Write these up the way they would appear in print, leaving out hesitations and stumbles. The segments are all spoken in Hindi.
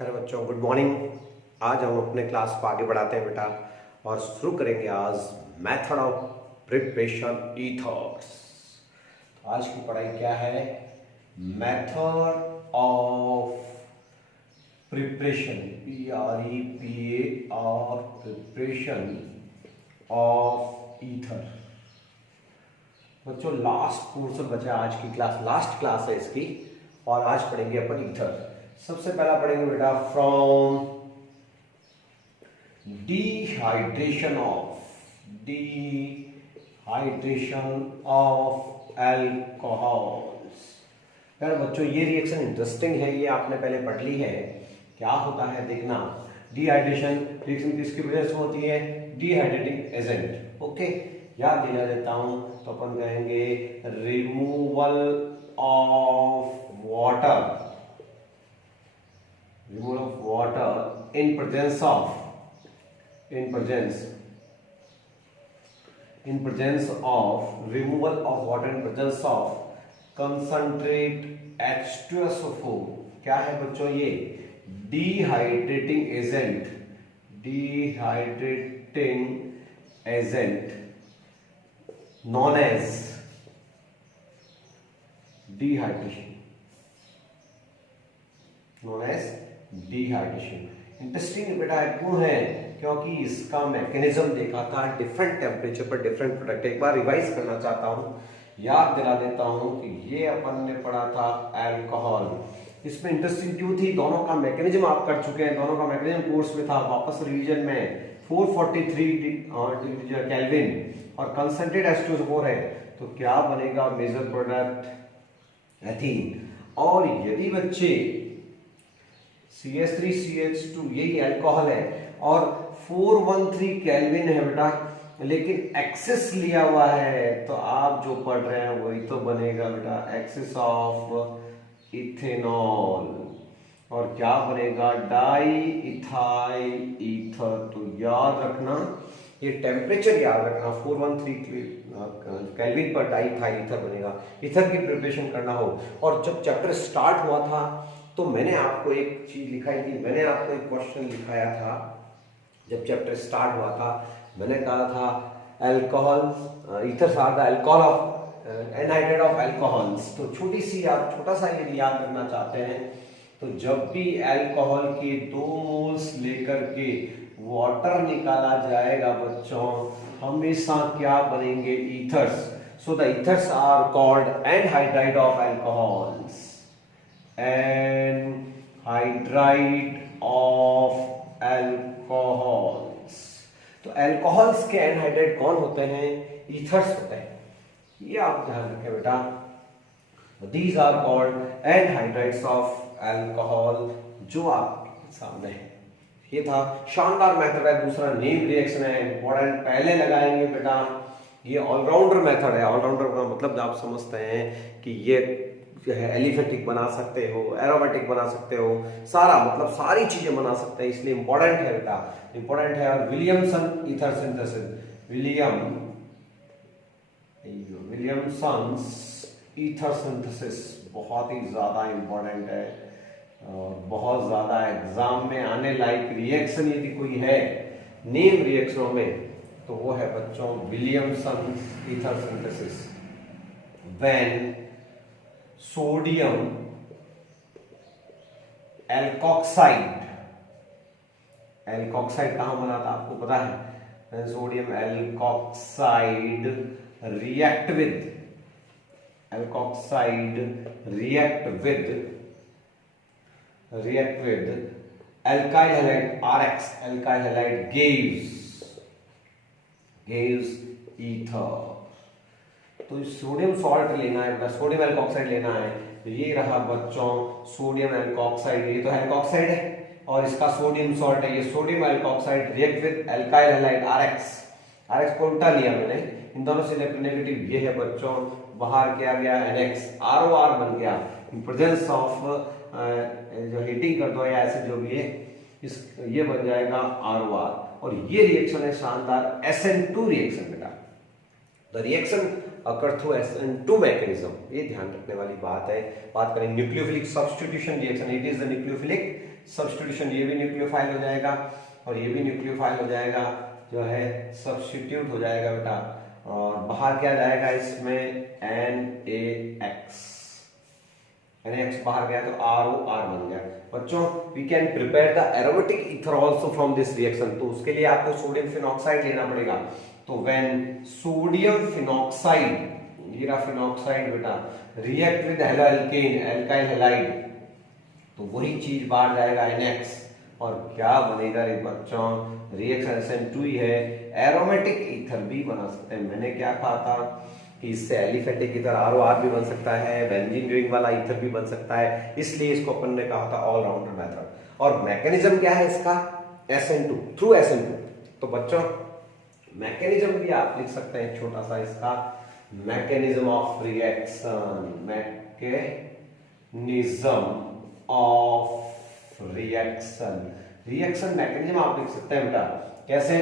हेलो बच्चों, गुड मॉर्निंग। आज हम अपने क्लास को आगे बढ़ाते हैं बेटा और शुरू करेंगे आज मेथड ऑफ प्रिपरेशन ईथर्स। आज की पढ़ाई क्या है? Method of preparation, PREPAR, preparation of ether. बच्चों लास्ट पोर्शन बचा, आज की क्लास लास्ट क्लास है इसकी, और आज पढ़ेंगे अपन ईथर। सबसे पहला पढ़ेंगे बेटा फ्रॉम डिहाइड्रेशन ऑफ एल्कोहल्स। यार बच्चों ये रिएक्शन इंटरेस्टिंग है, ये आपने पहले पढ़ ली है। क्या होता है देखना, डिहाइड्रेशन रिएक्शन किसकी वजह से होती है? Dehydrating agent. ओके, याद दिला देता हूं तो अपन कहेंगे removal of water, removal of water in presence of removal of water in presence of concentrate H2SO4। क्या है बच्चों ये? Dehydrating agent known as dehydration. Interesting बेटा क्यों है? क्योंकि इसका मैकेनिज्म देखा था डिफरेंट टेम्परेचर पर डिफरेंट प्रोडक्ट। एक बार रिवाइज करना चाहता हूं, याद दिला देता हूं कि ये अपन ने पढ़ा था अल्कोहल। इसमें इंटरेस्टिंग क्यों थी? दोनों का मैकेनिज्म आप कर चुके हैं, दोनों का मैकेनिज्म कोर्स में था। वापस रिवीजन में 443 केल्विन और कंसंट्रेट H2SO4 है, तो क्या बनेगा? Major product ethene. और यदि बच्चे CH3CH2 यही अल्कोहल है और 413 केल्विन है बेटा, लेकिन एक्सेस लिया हुआ है, तो आप जो पढ़ रहे हैं वही तो बनेगा बेटा, एक्सेस ऑफ इथेनॉल। और क्या बनेगा? Di ethyl ether. तो याद रखना, ये टेम्परेचर याद रखना, 413 केल्विन पर डाई इथाइल ईथर बनेगा। ईथर की प्रिपरेशन करना हो। और जब चैप्टर स्टार्ट हुआ था तो मैंने आपको एक चीज लिखाई थी, मैंने आपको एक क्वेश्चन लिखाया था। जब चैप्टर स्टार्ट हुआ था मैंने कहा था alcohol ethers are the alcohol of anhydrate of alcohols. तो छोटा सा यदि याद रखना चाहते हैं तो जब भी अल्कोहल के 2 मोल्स लेकर के वाटर निकाला जाएगा बच्चों, हमेशा क्या बनेंगे? Ethers. So the ethers are called anhydride of alcohols, anhydride of alcohols. तो अल्कोहल्स के एनहाइड्राइड कौन होते हैं? ईथर्स होते हैं। ये आप ध्यान रखें बेटा, these are called anhydrides of alcohol, जो आपके सामने है। ये था शानदार मेथड है। दूसरा नेम रिएक्शन है, इंपॉर्टेंट पहले लगाएंगे बेटा। ये ऑलराउंडर मेथड है। ऑलराउंडर का मतलब आप समझते हैं कि ये जो है एलिफेटिक बना सकते हो, एरोमेटिक बना सकते हो, सारा मतलब सारी चीजें बना सकते हैं, इसलिए इंपॉर्टेंट है बेटा, इंपॉर्टेंट है। और Williamson ether synthesis, Williamson's ether synthesis बहुत ही ज्यादा इंपॉर्टेंट है और बहुत ज्यादा एग्जाम में आने लायक रिएक्शन यदि कोई है नेम रिएक्शनों में तो वो है बच्चों Williamson ether synthesis. When sodium alkoxide, alkoxide कहां बना था आपको पता है? Sodium alkoxide react with alkyl halide RX, alkyl halide gives ether। तो सोडियम सॉल्ट लेना है, सोडियम एल्कोक्साइड लेना है। तो ये रहा बच्चों सोडियम एल्कोक्साइड, ये तो एल्कोक्साइड है और इसका सोडियम सॉल्ट है। ये sodium alkoxide react with alkyl halide RX को उल्टा लिया मैंने, इन दोनों से इलेक्ट्रोनेगेटिव ये है बच्चों, बाहर क्या गया? NX, ROR बन गया इन प्रेजेंस ऑफ जो हीटिंग कर दो या ऐसे जो भी है, इस ये बन जाएगा ROR। और ये रिएक्शन है शानदार SN2 रिएक्शन बेटा। The reaction occur through SN2 mechanism, ये ध्यान रखने वाली बात है। बात करें nucleophilic substitution reaction, it is the nucleophilic substitution, ये भी न्यूक्लियोफाइल हो जाएगा और ये भी न्यूक्लियोफाइल हो जाएगा, जो है सब्स्टिट्यूट हो जाएगा बेटा। और बाहर क्या जाएगा इसमें, NaX, NaX बाहर गया तो ROR बन गया। बच्चों we can prepare the aromatic ether also from this reaction, तो उसके लिए आपको सोडियम फिनॉक्साइड लेना पड़ेगा। तो व्हेन सोडियम फिनॉक्साइड, ये रहा फिनॉक्साइड बेटा, react with halo alkane, alkyl halide, तो वही चीज बाहर जाएगा NX, और क्या बनेगा रे बच्चों, रिएक्शन SN2 ही है, एरोमेटिक ईथर भी बना सकते हैं। मैंने क्या कहा था कि इससे एलिफेटिक ईथर ROR भी बन सकता है, बेंजीन रिंग वाला ईथर भी बन सकता है, इसलिए इसको अपन ने कहा था ऑल राउंडर मेथड। और मैकेनिज्म क्या है इसका, SN2 थ्रू SN2। तो बच्चों मैकेनिज्म भी आप लिख सकते हैं छोटा सा इसका, mechanism of reaction, mechanism of reaction, reaction mechanism आप लिख सकते हैं बेटा। कैसे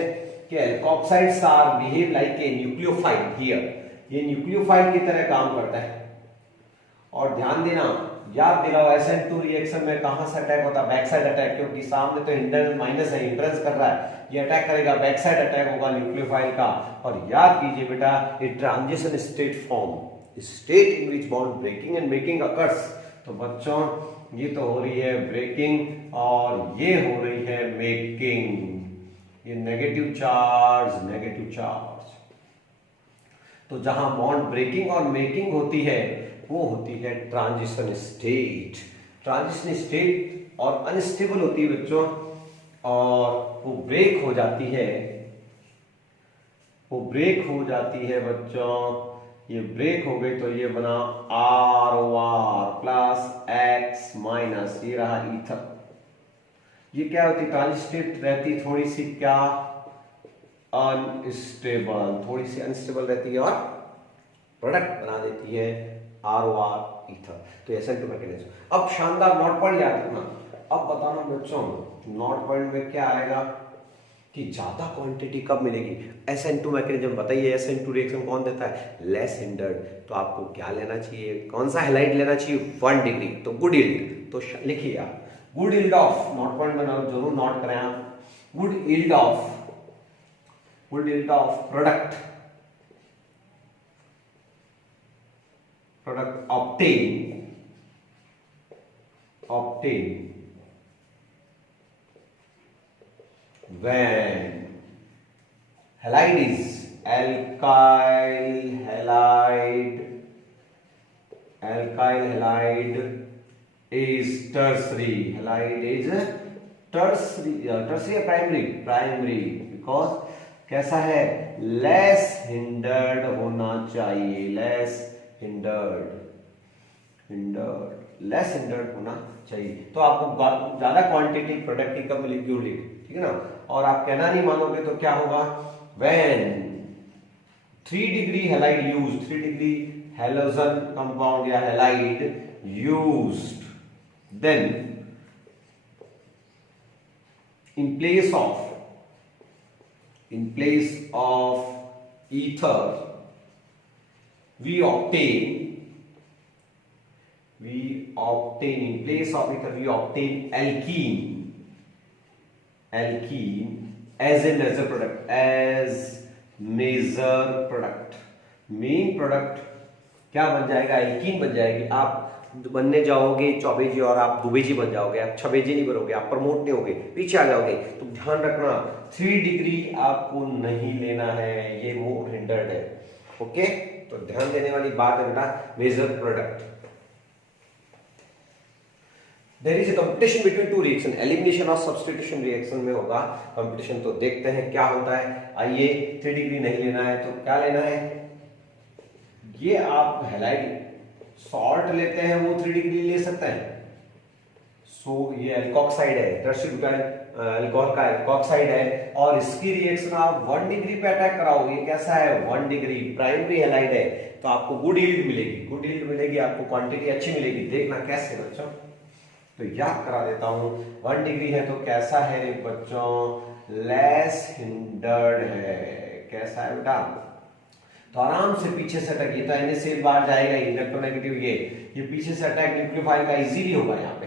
कि alkoxides are behave like a nucleophile here, ये न्यूक्लियोफाइल की तरह काम करता है। और ध्यान देना, याद दिलाओ SN2 रिएक्शन में कहां से अटैक होता है, बैक साइड अटैक, क्योंकि सामने तो इंटरनल माइनस है, इंट्रेंस कर रहा है, ये अटैक करेगा, बैक साइड अटैक होगा न्यूक्लियोफाइल का। और याद कीजिए बेटा, ये transition state form, state in which bond breaking and making occurs. तो बच्चों ये तो हो रही है ब्रेकिंग और ये हो रही है मेकिंग, ये नेगेटिव चार्ज, नेगेटिव चार्ज। तो जहां बॉन्ड ब्रेकिंग और मेकिंग होती है वो होती है ट्रांजिशन स्टेट। ट्रांजिशन स्टेट और अनस्टेबल होती है बच्चों, और वो ब्रेक हो जाती है, वो ब्रेक हो जाती है बच्चों, ये ब्रेक हो गई तो ये बना ROR प्लस X माइनस, ये रहा ईथर। ये क्या होती है, ट्रांजिशन स्टेट रहती थोड़ी सी क्या, अनस्टेबल, थोड़ी सी अनस्टेबल रहती है और प्रोडक्ट बना देती है ROR ईथर। तो SN2 मैकेनिज्म। अब शानदार नॉट पॉइंट याद रखना। अब बताना बच्चों नॉट पॉइंट में क्या आएगा कि ज्यादा क्वांटिटी कब मिलेगी, SN2 मैकेनिज्म। बताइए SN2 रिएक्शन कौन देता है, लेस हिंडर्ड। तो आपको क्या लेना चाहिए, कौन सा हैलाइड लेना चाहिए, 1 डिग्री, तो गुड यील्ड। तो लिखिए आप good yield of, not point बनाओ, जरूर नोट करें आप, good yield of, good yield of product, product obtain when halide is alkyl halide is tertiary, halide is tertiary या primary, because कैसा है, लेस हिंडर्ड होना चाहिए, लेस हिंडर्ड होना चाहिए। तो आपको ज्यादा क्वांटिटी प्रोडक्ट की कब मिलेगी, ठीक है ना। और आप कहना नहीं मानोगे तो क्या होगा, when 3 degree halide used, 3 degree halogen compound या halide used, then in place of ether we obtain in place of ether we obtain alkene as a major product, main product क्या बन जाएगा, एल्कीन बन जाएगी। आप बनने जाओगे चौबेजी और आप दुबेजी बन जाओगे, आप छबेजी नहीं बनोगे, आप प्रमोट नहीं होगे, पीछे आ जाओगे। तो ध्यान रखना 3 डिग्री आपको नहीं लेना है, ये मोर हिंडर्ड है। ओके, तो ध्यान देने वाली बात है बेटा, major product. There is a competition between 2 reaction, elimination और सब्स्टिट्यूशन रिएक्शन में होगा कंपटीशन। तो देखते हैं क्या होता है। आइए, 3 डिग्री नहीं लेना है तो क्या लेना है, ये आप हैलाइड सॉल्ट लेते हैं वो 3 डिग्री ले सकते हैं। सो ये एल्कोक्साइड है, टर्शियरी ब्यूटाइल अल्कोहल का एल्कोक्साइड है, और इसकी रिएक्शन आप 1 डिग्री पे अटैक कराओ। ये कैसा है, 1 डिग्री प्राइमरी हैलाइड है, तो आपको गुड यील्ड मिलेगी, गुड यील्ड मिलेगी, आपको क्वांटिटी अच्छी मिलेगी। देखना कैसे बच्चों, तो याद करा देता हूं, 1 डिग्री है तो कैसा है बच्चों, लेस हिंडर्ड है। कैसा है बेटा, तो आराम से पीछे से अटैक, ये तो NaCl बाहर जाएगा, इलेक्ट्रोनेगेटिव ये पीछे से अटैक न्यूक्लियोफाइल का इजीली होगा यहाँ पे।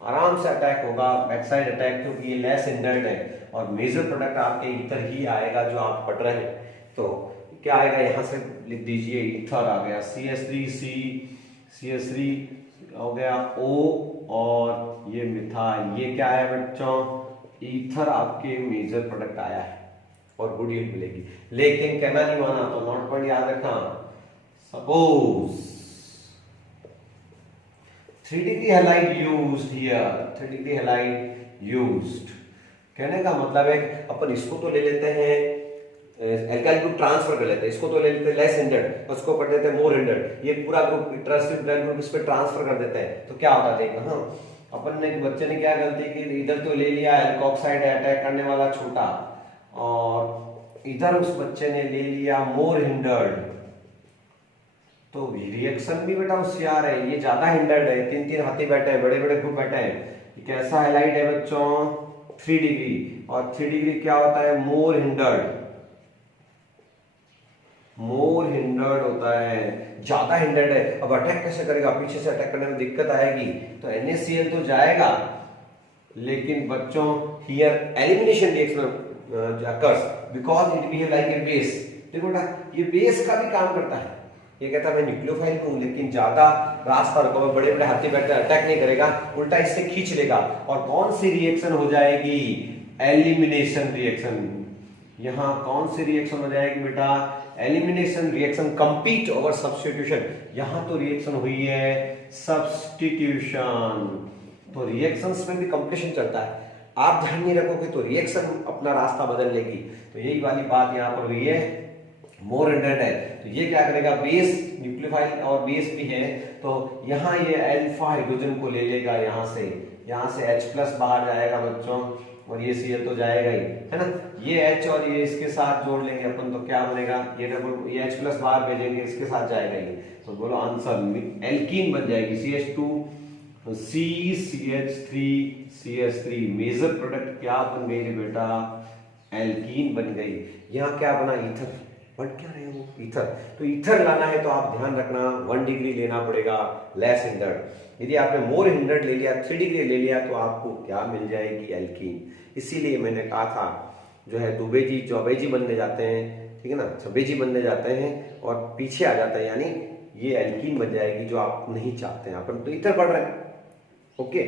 आराम से अटैक होगा, बैक साइड अटैक, क्योंकि ये लेस हिंडर्ड है और मेजर प्रोडक्ट आपके ईथर ही आएगा जो आप पढ़ रहे हैं। तो क्या आएगा, यहां से लिख दीजिए, ईथर आ गया, CH3 हो गया O, और ये मिथाइल, ये क्या है बच्चों, ईथर आपके मेजर प्रोडक्ट आया है और गुड यील्ड मिलेगी। लेकिन कहना नहीं माना तो नॉट पॉइंट याद रखना। Suppose 3 degree halide used here, 3 degree halide used, कहने का मतलब है अपन इसको तो ले लेते हैं, एल्काइल ग्रुप ट्रांसफर कर लेते हैं, इसको तो ले लेते हैं लेस हिंडर्ड, उसको कर देते हैं मोर हिंडर्ड, ये पूरा ग्रुप ट्रांसफर ग्रुप इस पे ट्रांसफर कर देते हैं, तो क्या होता है, हाँ अपन ने, बच्चे ने क्या गलती की, इधर तो ले लिया एल्कोक्साइड अटैक करने वाला छोटा, और इधर उस बच्चे ने ले लिया मोर हिंडर्ड, तो रिएक्शन भी बेटा होशियार है, ये ज्यादा हिंडर्ड है, 3-3 हाथी बैठे हैं, बड़े बड़े ग्रुप बैठे हैं, ये कैसा हैलाइड है बच्चों, 3 डिग्री, और 3 डिग्री क्या होता है, मोर हिंडर्ड, मोर हिंडर्ड होता है, ज्यादा हिंडर्ड है। अब अटैक कैसे करेगा, पीछे से अटैक करने में दिक्कत आएगी, तो NaCl तो जाएगा, लेकिन बच्चों here elimination reaction occurs because it behave like A base. देखो बेटा, ये बेस का भी काम करता है, ये कहता है मैं न्यूक्लियोफाइल हूं, लेकिन ज्यादा रास्ता रखो, बड़े बड़े हाथी बैठे अटैक नहीं करेगा, उल्टा इससे खींच लेगा, और कौन सी रिएक्शन हो जाएगी, एलिमिनेशन रिएक्शन। यहां कौन सी रिएक्शन हो जाएगी बेटा, elimination reaction, compete over substitution, यहां तो रिएक्शन हुई है सब्स्टिट्यूशन, तो रिएक्शंस में भी कंपटीशन चलता है, आप ध्यान नहीं रखोगे तो रिएक्शन अपना रास्ता बदल लेगी, तो यही वाली बात यहां पर हुई है, मोर हिंडर्ड है, तो ये क्या करेगा, बेस न्यूक्लियोफाइल और बेस भी है, तो यहां ये अल्फा हाइड्रोजन को ले लेगा, यहां से H+ बाहर जाएगा बच्चों, और ये Cl तो जाएगा ही, है ना, ये H और ये इसके साथ जोड़ लेंगे अपन, तो क्या बनेगा, ये डबल, ये H+ बाहर भेजेंगे, इसके साथ जाएगा ये, तो बोलो आंसर एल्कीन बन जाएगी, CH2 CH3 मेजर प्रोडक्ट क्या बन गई बेटा, एल्कीन बन गई। यहाँ क्या बना, ईथर, बन क्या रहे हो, ईथर, तो ईथर लाना है तो आप ध्यान रखना 1 डिग्री लेना पड़ेगा, लेस हिंडर्ड। यदि आपने मोर हिंडर्ड ले लिया, 3 डिग्री ले लिया, तो आपको क्या मिल जाएगी, एल्कीन। इसीलिए मैंने कहा था जो है दुबेजी चौबेजी बनने जाते हैं, ठीक है ना, छबेजी बनने जाते हैं और पीछे आ जाता है, यानी ये एल्कीन बन जाएगी जो आप नहीं चाहते हैं, अपन तो ईथर पढ़ रहे हैं, ओके,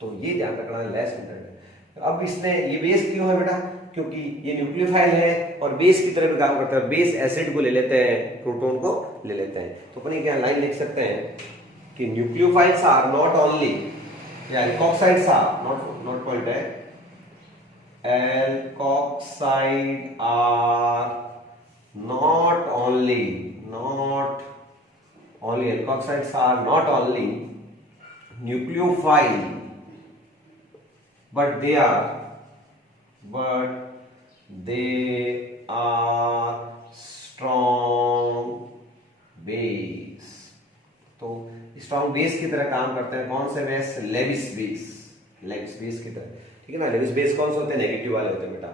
तो ये ध्यान रखना है, लेस हिंडर्ड है। अब इसने ये बेस क्यों है बेटा, क्योंकि ये न्यूक्लियोफाइल है और बेस की तरह भी काम करता है, बेस एसिड को ले लेते हैं, प्रोटॉन को ले लेते हैं, तो अपन क्या लाइन लिख सकते हैं कि न्यूक्लियोफाइल्स आर नॉट ओनली, या एल्कोक्साइड्स आर नॉट पॉइंट है, alkoxide are not only alkoxides are not only nucleophile but they are strong base, तो स्ट्रॉन्ग बेस की तरह काम करते हैं, कौन से बेस, लेविस बेस की तरह, ठीक है ना, लेविस बेस कौन से होते हैं, नेगेटिव वाले होते हैं बेटा,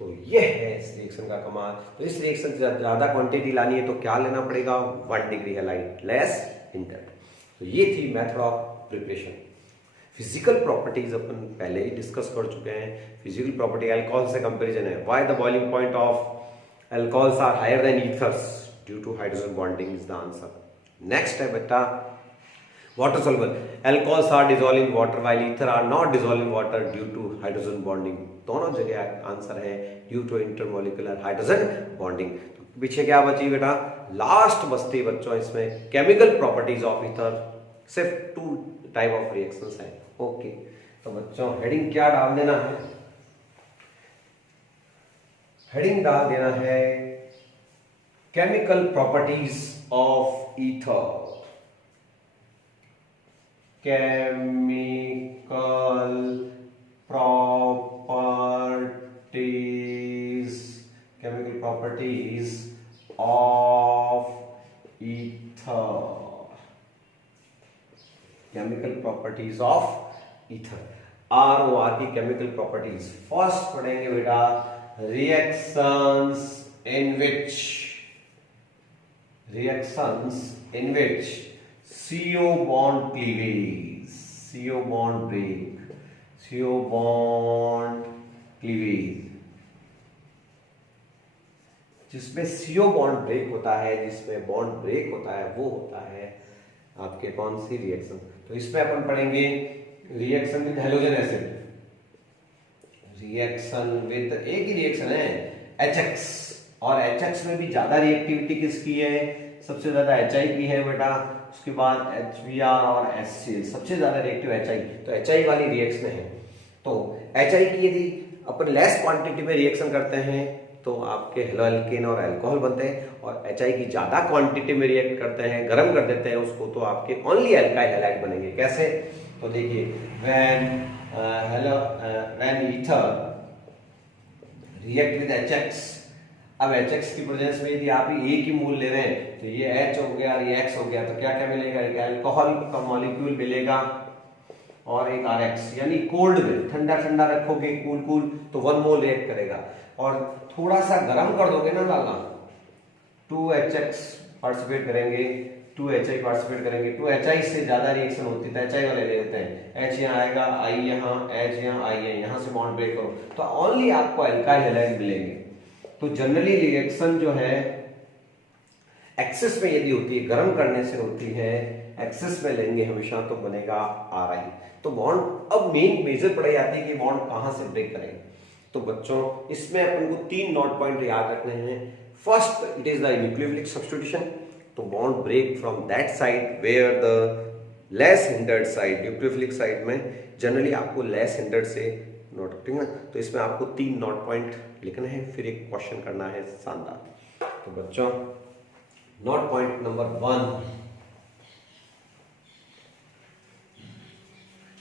तो ये है इस रिएक्शन का कमाल। तो इस रिएक्शन से ज्यादा क्वांटिटी लानी है तो क्या लेना पड़ेगा, 1 डिग्री हैलाइड, लेस हिंडर्ड। तो ये थी method of preparation. Physical properties अपन पहले ही डिस्कस कर चुके हैं, फिजिकल प्रॉपर्टी अल्कोहल से कंपैरिजन है, why the boiling point of alcohols are higher than ethers due to hydrogen bonding is the answer. Next है बेटा water soluble, alcohols are dissolve in water while ether are not dissolve in water due to hydrogen bonding, दोनों जगह आंसर है due to intermolecular hydrogen bonding. तो पीछे क्या बची बेटा, लास्ट बचती बच्चों इसमें केमिकल प्रॉपर्टीज ऑफ ईथर, सिर्फ 2 टाइप ऑफ रिएक्शंस हैं, ओके। तो बच्चों हेडिंग क्या डाल देना है, हेडिंग डाल देना है chemical properties of ether, chemical properties of ether, chemical properties of ether, ROR की केमिकल प्रॉपर्टीज। फर्स्ट पढ़ेंगे बेटा reactions in which CO bond cleavage, CO bond break, CO bond cleavage. जिसमें CO बॉन्ड ब्रेक होता है, जिसमें बॉन्ड ब्रेक होता है, वो होता है आपके कौन सी रिएक्शन। तो इसमें अपन पढ़ेंगे reaction with halogen acid, reaction with, एक ही रिएक्शन है HX, और HX में भी ज्यादा रिएक्टिविटी किसकी है, सबसे ज्यादा HI की है बेटा, उसके बाद HBr और HCl, सबसे ज्यादा रिएक्टिव HI, तो HI वाली रिएक्शन है। तो HI की यदि अपन लेस क्वांटिटी में रिएक्शन करते हैं तो आपके हेलोअल्केन और अल्कोहल बनते हैं, और HI की ज्यादा क्वांटिटी में रिएक्ट करते हैं, गर्म कर देते हैं उसको, तो आपके ओनली अल्काइल हैलाइड बनेंगे। कैसे, तो देखिए when ether react with HX, अब HX की प्रेजेंस में यदि आप एक ही मोल ले रहे हैं तो ये H हो गया और ये X हो गया, तो क्या क्या मिलेगा, एक अल्कोहल का मॉलिक्यूल मिलेगा और एक RX, यानी कोल्ड में ठंडा ठंडा रखोगे कूल कूल तो 1 मोल रिएक्ट करेगा, और थोड़ा सा गर्म कर दोगे ना डालना, 2HX पार्टिसिपेट करेंगे, 2HI पार्टिसिपेट करेंगे, 2HI से ज्यादा रिएक्शन होती है HI वाले ले लेते हैं, H यहाँ आएगा, I यहाँ, H यहाँ, I यहाँ से बॉन्ड ब्रेक करो तो ओनली आपको अल्काइल हैलाइड मिलेंगे। तो जनरली रिएक्शन जो है एक्सेस में यदि होती है, गर्म करने से होती है, एक्सेस में लेंगे हमेशा तो बनेगा RI। तो बॉन्ड अब मेजर पढ़ाई आती है कि बॉन्ड कहां से ब्रेक करेंगे। तो बच्चों इसमें अपन को 3 नोट पॉइंट याद रखने हैं। First, it is the nucleophilic substitution, तो bond break from that side where the less hindered side, nucleophilic side में जनरली आपको लेस हिंडर्ड से नोट रखना है। तो इसमें आपको 3 नोट पॉइंट लिखने हैं, फिर एक क्वेश्चन करना है शानदार। तो बच्चों नोट पॉइंट नंबर 1,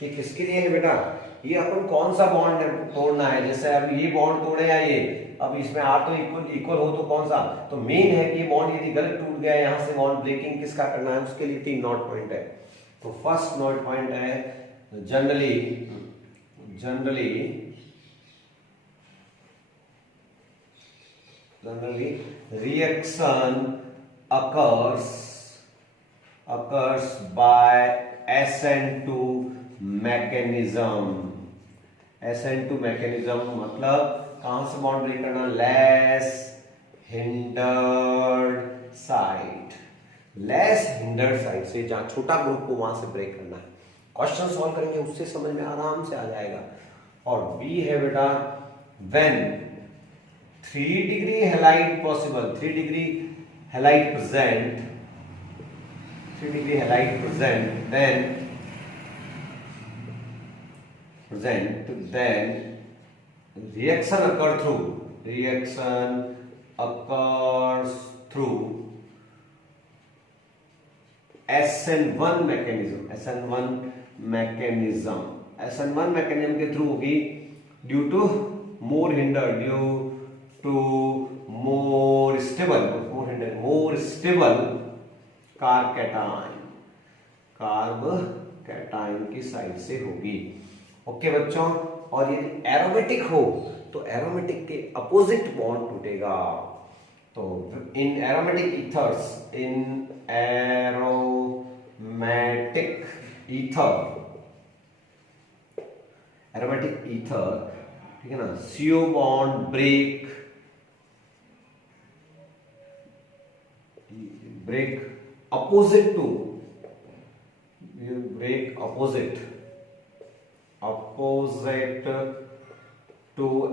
ये किसके लिए है बेटा, ये अपन कौन सा बॉन्ड तोड़ना है, जैसे अब ये बॉन्ड तोड़े या ये, अब इसमें R तो इक्वल हो तो कौन सा, तो मेन है कि ये बॉन्ड यदि गलत टूट गया, यहां से बॉन्ड ब्रेकिंग किसका करना है, उसके लिए 3 नोट पॉइंट है। तो फर्स्ट नोट पॉइंट है generally reaction occurs by SN2 mechanism। SN2 mechanism मतलब कहां से बॉन्ड ब्रेक करना, less hindered side, less hindered side से, जहां छोटा ग्रुप को वहां से ब्रेक करना है। क्वेश्चन सॉल्व करेंगे उससे समझ में आराम से आ जाएगा। और बी है बेटा when 3 degree halide possible, 3 degree halide present, 3 degree halide present, then reaction occurs through SN1 mechanism के थ्रू होगी, due to more stable carb cation की साइड से होगी। ओके बच्चों, और यदि एरोमेटिक हो तो एरोमेटिक के अपोजिट बॉन्ड टूटेगा। तो इन एरोमेटिक ईथर, ठीक है ना, CO bond break opposite to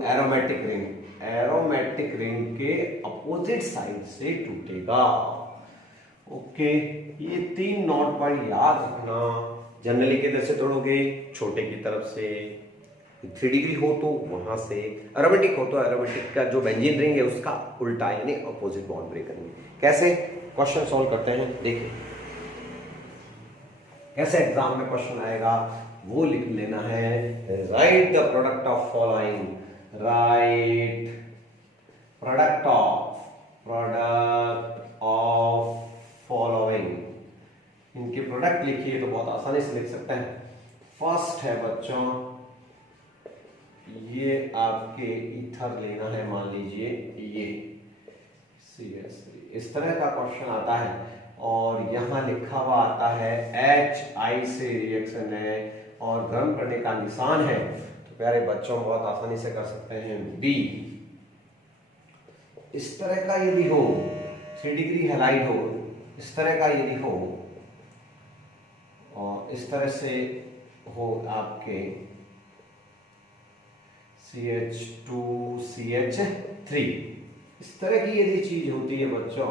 aromatic ring के अपोजिट साइड से टूटेगा। ओके, ये 3 नोट पॉइंट याद रखना। जनरली किधर से तोड़ोगे, छोटे की तरफ से, 3 डिग्री हो तो वहां से, एरोमेटिक हो तो एरोमेटिक का जो बेंजीन रिंग है उसका उल्टा यानी अपोजिट बॉन्ड ब्रेक करेंगे। कैसे, क्वेश्चन सॉल्व करते हैं, देखिए कैसे एग्जाम में क्वेश्चन आएगा वो लिख लेना है। Right the product of following, right product of following, इनके प्रोडक्ट लिखिए तो बहुत आसानी से लिख सकते हैं। फर्स्ट है बच्चों, ये आपके ईथर लेना है, मान लीजिए ये CH3, इस तरह का क्वेश्चन आता है और यहां लिखा हुआ आता है HI से रिएक्शन है और गर्म करने का निशान है, तो प्यारे बच्चों बहुत आसानी से कर सकते हैं डी। इस तरह का यदि हो 3 डिग्री हैलाइड हो, इस तरह का यदि हो और इस तरह से हो आपके CH2CH3, इस तरह की यदि चीज होती है बच्चों,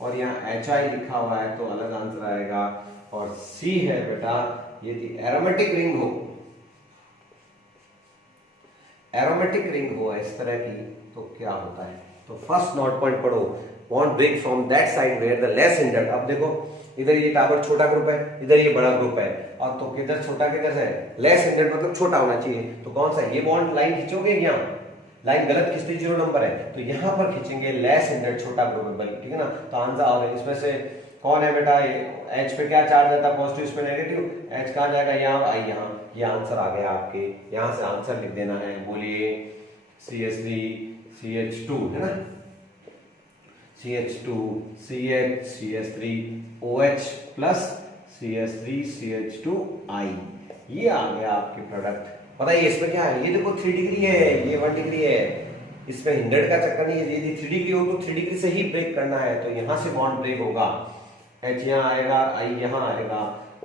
और यहाँ HI लिखा हुआ है तो अलग आंसर आएगा। और C है बेटा यदि एरोमेटिक रिंग हो, एरोमेटिक रिंग हो इस तरह की, तो क्या होता है। तो फर्स्ट नोट पॉइंट पढ़ो, bond break from that side where the less hindered. अब देखो इधर ये टावर छोटा ग्रुप है, इधर ये बड़ा ग्रुप है, और तो किधर छोटा किधर है, लेस हिंडर्ड मतलब छोटा होना चाहिए। तो कौन सा ये बॉन्ड लाइन खींचोगे, यहाँ लाइन गलत खींचती 0 नंबर है, तो यहाँ पर खींचेंगे लेस हिंडर्ड छोटा ग्रुप है, ठीक है ना। तो आंसर आ गया। इसमें से कौन है बेटा, H पे क्या चार्ज रहता है, पॉजिटिव, इस पे नेगेटिव, H कहाँ जाएगा, यहाँ आई, यहाँ, ये आंसर आ गया आपके। यहाँ से आंसर लिख देना है, बोलिए CH3 CH2 है ना, CH2 CH CH3 OH plus CH3 CH2I, ये आ गया आपके प्रोडक्ट। पता है इसमें क्या है, ये देखो 3 डिग्री है, ये 1 डिग्री है, इसमें हिंडर्ड का चक्कर नहीं है। यदि 3 डिग्री हो तो 3 डिग्री से ही ब्रेक करना है, तो यहाँ से बॉन्ड ब्रेक होगा, H यहाँ आएगा, I यहाँ आएगा।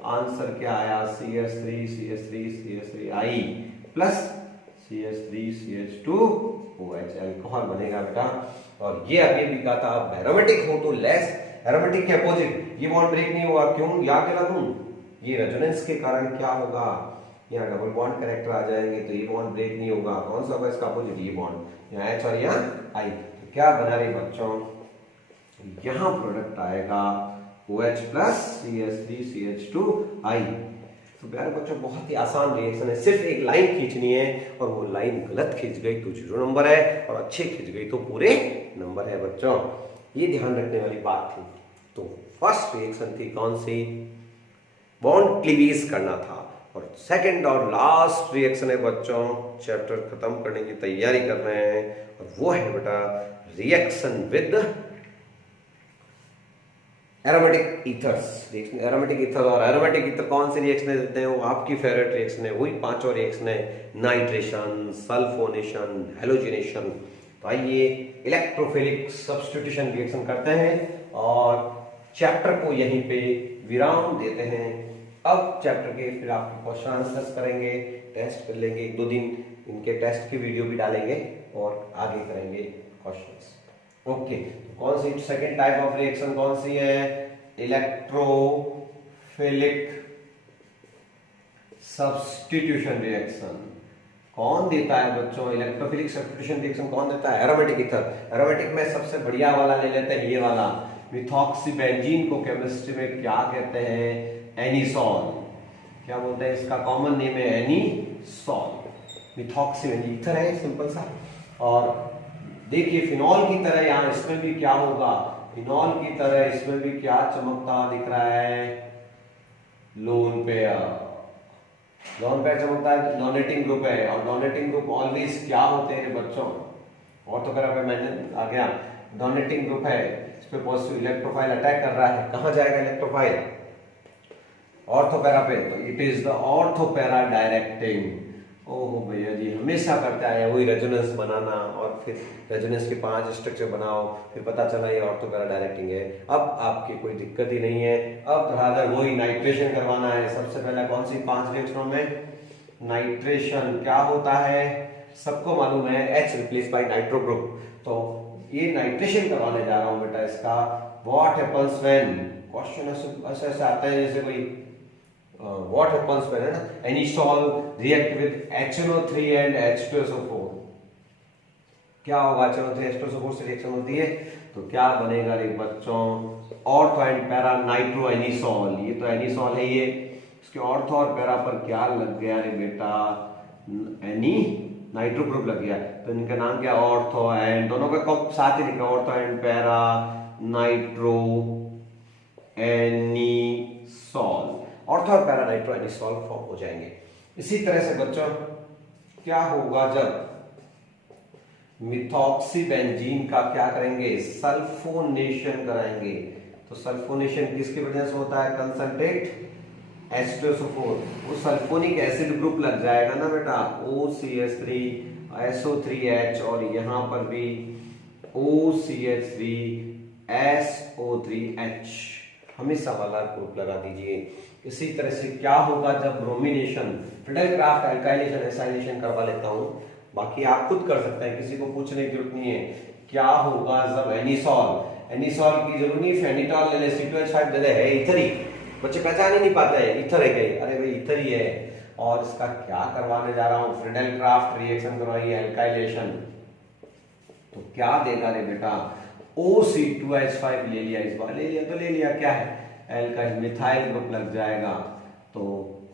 आंसर क्या आया, CH3 CH3 CH3I plus CH3 CH2OH, alcohol बनेगा बेटा। और ये अभी भी कहा था, आप एरोमेटिक हो तो लेस, एरोमेटिक के अपोजिट ये बॉन्ड ब्रेक नहीं होगा। क्यों, याद दिला दूं, ये रेजोनेंस के कारण क्या होगा, यहाँ डबल बॉन्ड करेक्टर आ जाएंगे, तो ये बॉन्ड ब्रेक नहीं होगा। कौन सा होगा इसका अपोजिट, ये बॉन्ड, यहाँ H और यहाँ I। तो क्या बना रही बच्चों, यहाँ प्रोडक्ट आएगा OH प्लस CH3 CH2I। तो प्यारे बच्चों बहुत ही आसान रिएक्शन है, सिर्फ एक लाइन खींचनी है, और वो लाइन गलत खींच गई तो 0 नंबर है, और अच्छे खींच गई तो पूरे नंबर है बच्चों। ये ध्यान रखने वाली बात थी। तो फर्स्ट रिएक्शन थी कौन सी, बॉन्ड क्लीवेज करना था। और सेकंड और लास्ट रिएक्शन है बच्चों, चैप्टर खत्म करने की तैयारी कर रहे हैं, और वो है बेटा reaction with aromatic ethers. Aromatic ether, और एरोमेटिक ईथर कौन सी रिएक्शन देते हैं, वो आपकी फेवरेट रिएक्शन है, वही पांचों रिएक्शन है, नाइट्रेशन, सल्फोनेशन, हेलोजिनेशन। तो आइए इलेक्ट्रोफिलिक सब्स्टिट्यूशन रिएक्शन करते हैं, और चैप्टर को यहीं पे विराम देते हैं। अब चैप्टर के फिर आपके क्वेश्चन आंसर्स करेंगे, टेस्ट कर लेंगे, 1-2 दिन इनके टेस्ट की वीडियो भी डालेंगे, और आगे करेंगे क्वेश्चंस। ओके, कौन सी सेकेंड टाइप ऑफ रिएक्शन कौन सी है, इलेक्ट्रोफिलिक सब्स्टिट्यूशन रिएक्शन। कौन देता है बच्चों, इलेक्ट्रोफिलिक सब्स्टिट्यूशन रिएक्शन कौन देता है, एरोमेटिक ईथर। एरोमेटिक में सबसे बढ़िया वाला ले लेते हैं, ये वाला मिथॉक्सीबेंजीन को केमिस्ट्री में क्या कहते हैं, एनीसॉल। क्या बोलते हैं, इसका कॉमन नेम है एनीसॉल। मिथॉक्सीबेंजीन ईथर है सिंपल सा। और देखिए फिनॉल की तरह यहाँ इसमें भी क्या होगा, फिनॉल की तरह इसमें भी क्या चमकता दिख रहा है, लोन पेयर। लोन पेयर चमकता है, डोनेटिंग ग्रुप है, और डोनेटिंग ग्रुप ऑलवेज क्या होते हैं बच्चों, और तो पे मैंने आ गया, डोनेटिंग ग्रुप है, इस पे पॉजिटिव इलेक्ट्रोफाइल अटैक कर रहा है, कहां जाएगा इलेक्ट्रोफाइल, ऑर्थोपैरा पे, तो it is the ortho para directing. ओहो भैया जी, हमेशा करता है वही रेजोनेंस बनाना, और फिर रेजोनेंस के 5 स्ट्रक्चर बनाओ, फिर पता चला ये ऑर्थोपैरा डायरेक्टिंग है। अब आपकी कोई दिक्कत ही नहीं है, अब रादर वही नाइट्रेशन करवाना है। सबसे पहले कौन सी 5 रिएक्शनों में नाइट्रेशन क्या होता है, सबको मालूम है, H replace by nitro group. तो ये नाइट्रेशन करवाने जा रहा हूं बेटा इसका। व्हाट हैपेंस व्हेन, क्वेश्चन ऐसे आता है जैसे कोई what happens when anisole react with HNO3 and H2SO4। क्या होगा, HNO3 H2SO4 से रिएक्शन होती है, तो क्या बनेगा रे बच्चों, ortho and para nitro anisole. ये तो एनिसॉल है, ये इसके ऑर्थो और पैरा पर क्या लग गया रे बेटा, एनी नाइट्रो ग्रुप लग गया, तो इनका नाम क्या, ऑर्थो एंड, दोनों का साथ ही लिखा, ortho and para nitro anisole, ortho और पैरा नाइट्रो एनिसॉल फॉर्म हो जाएंगे। इसी तरह से बच्चों क्या होगा जब मिथॉक्सीबेंजीन का क्या करेंगे, सल्फोनेशन कराएंगे। तो सल्फोनेशन किसकी वजह से होता है, कंसंट्रेट H2SO4, वो सल्फोनिक एसिड ग्रुप लग जाएगा ना बेटा, OCH3 SO3H, और यहाँ पर भी OCH3 SO3H, हमेशा वाला ग्रुप लगा दीजिए। इसी तरह से क्या होगा जब ब्रोमिनेशन, फ्रीडेलक्राफ्ट एल्काइलेशन एसाइलेशन करवा लेता हूं, बाकी आप खुद कर सकते हैं, किसी को पूछने की जरूरत नहीं है। क्या होगा जब एनिसॉल, एनिसॉल की जरूरत नहीं, फेनिटॉल ले ले, C2H5 दे दे, है इथर ही, बच्चे पहचान ही नहीं पाते हैं इथर है कहीं, अरे भाई इथर ही है। और इसका क्या करवाने जा रहा हूं, फ्रीडेलक्राफ्ट रिएक्शन करवाइए एल्काइलेशन, तो क्या देगा रे बेटा, OC2H5 ले लिया, इस बार ले लिया तो ले लिया, क्या है एल्काइल, मिथाइल ग्रुप लग जाएगा, तो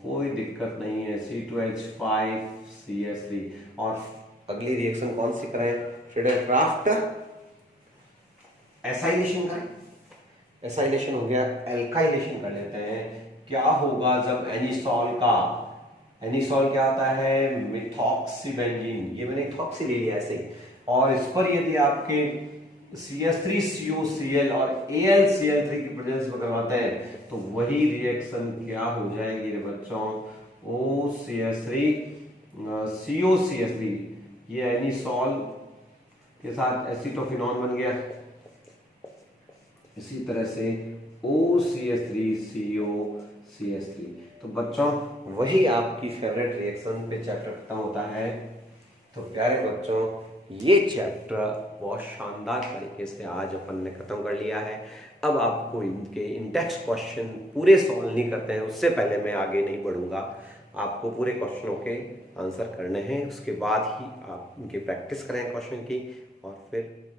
कोई दिक्कत नहीं है, C2H5CH3। और अगली रिएक्शन कौन सी करें, फ्रीडेलक्राफ्ट एसाइलेशन करें, एसाइलेशन हो गया, एल्काइलेशन कर लेते हैं। क्या होगा जब एनिसॉल का, एनिसॉल क्या होता है, मिथॉक्सीबेंजीन, ये मैंने इथॉक्सी ले लिया ऐसे, और इस पर यदि आपके CH3COCl और AlCl3 की प्रेजेंस में करवाते हैं तो वही रिएक्शन क्या हो जाएगी रे बच्चों, OCH3COCH3, ये एनिसॉल के साथ एसीटोफिनॉन बन गया, इसी तरह से OCH3COCH3। तो बच्चों वही आपकी फेवरेट रिएक्शन पे चैप्टर खत्म होता है। तो प्यारे बच्चों ये चैप्टर बहुत शानदार तरीके से आज अपन ने खत्म कर लिया है। अब आपको इनके इंडेक्स क्वेश्चन पूरे सॉल्व नहीं करते हैं, उससे पहले मैं आगे नहीं बढ़ूंगा, आपको पूरे क्वेश्चनों के आंसर करने हैं, उसके बाद ही आप इनकी प्रैक्टिस करें क्वेश्चन की, और फिर